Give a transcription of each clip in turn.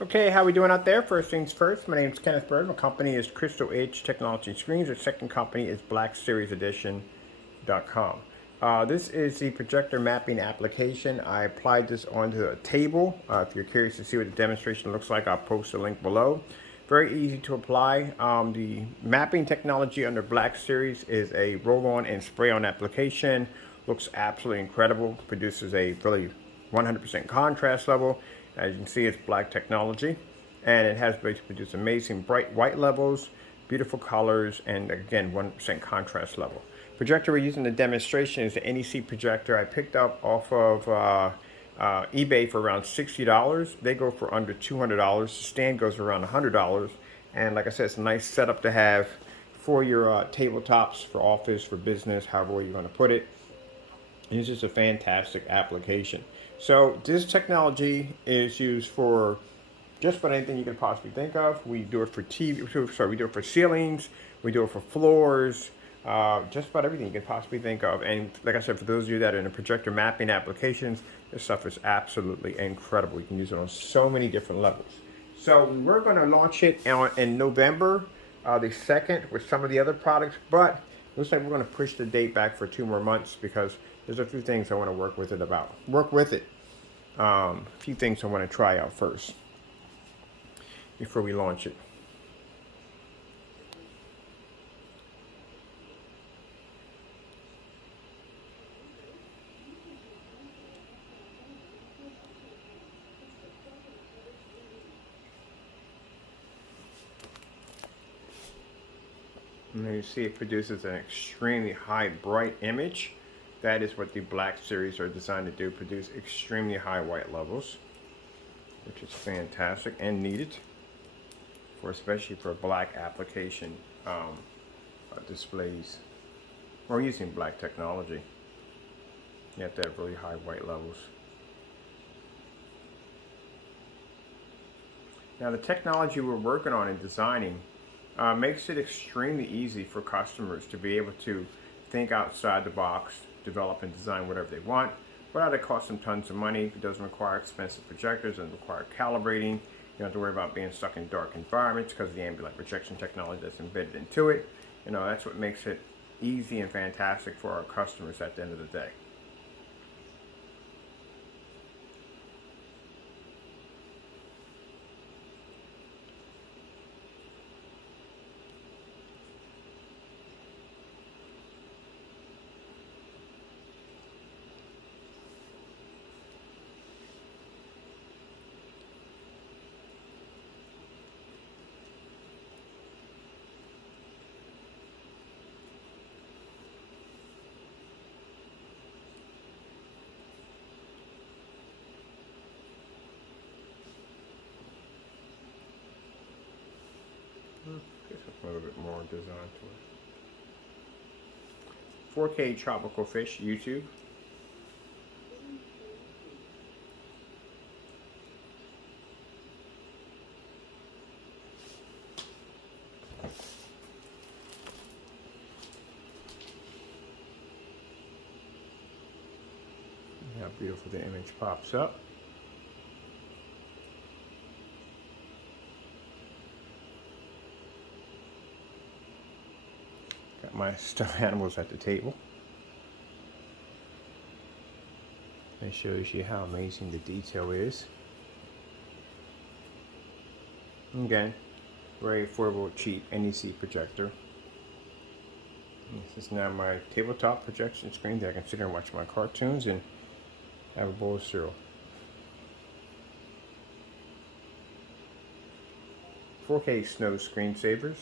Okay, how we doing out there? First things first, my name is Kenneth Bird. My company is Crystal Edge Technology Screens. Our second company is BlackSeriesEdition.com. This is the projector mapping application. I applied this onto a table. If you're curious to see what the demonstration looks like, I'll post a link below. Very easy to apply. The mapping technology under Black Series is a roll-on and spray-on application. Looks absolutely incredible. Produces a really 100% contrast level. As you can see, it's black technology, and it has basically produced amazing bright white levels, beautiful colors, and again, 100% contrast level. Projector we're using in the demonstration is the NEC projector I picked up off of eBay for around $60. They go for under $200. The stand goes around $100, and like I said, it's a nice setup to have for your tabletops, for office, for business, however you're going to put it. It's just a fantastic application. So this technology is used for just about anything you can possibly think of. We do it for we do it for ceilings, we do it for floors, just about everything you can possibly think of. And like I said, for those of you that are in the projector mapping applications, this stuff is absolutely incredible. You can use it on so many different levels. So we're going to launch it in November the 2nd with some of the other products, but it looks like we're going to push the date back for 2 more months because there's a few things I want to work with it. A few things I want to try out first before we launch it. And there you see it produces an extremely high bright image. That is what the Black Series are designed to do, produce extremely high white levels, which is fantastic and needed for especially for black application displays. We're using black technology. You have to have really high white levels. Now the technology we're working on and designing makes it extremely easy for customers to be able to think outside the box, develop and design whatever they want without it cost them tons of money. It doesn't require expensive projectors, it doesn't require calibrating. You don't have to worry about being stuck in dark environments because of the ambient light projection technology that's embedded into it. You know, that's what makes it easy and fantastic for our customers at the end of the day. Just a little bit more design to it. 4K Tropical Fish, YouTube. How beautiful the image pops up. Got my stuffed animals at the table. It shows you how amazing the detail is. Again, very affordable, cheap NEC projector. This is now my tabletop projection screen that I can sit here and watch my cartoons and have a bowl of cereal. 4K snow screensavers.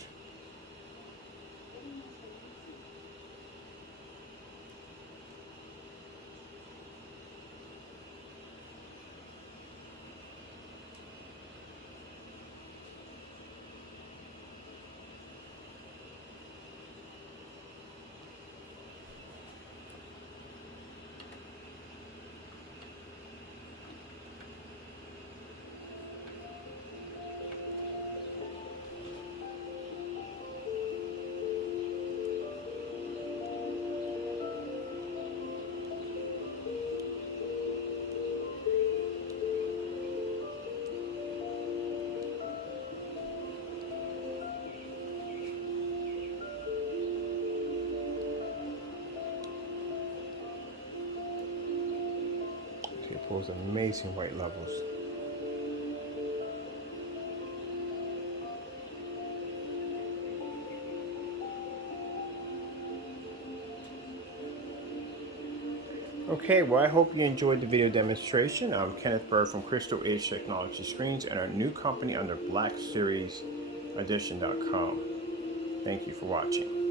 Those amazing white levels. Okay, well, I hope you enjoyed the video demonstration. I'm Kenneth Bird from Crystal Edge Technology Screens and our new company under BlackSeriesEdition.com. Thank you for watching.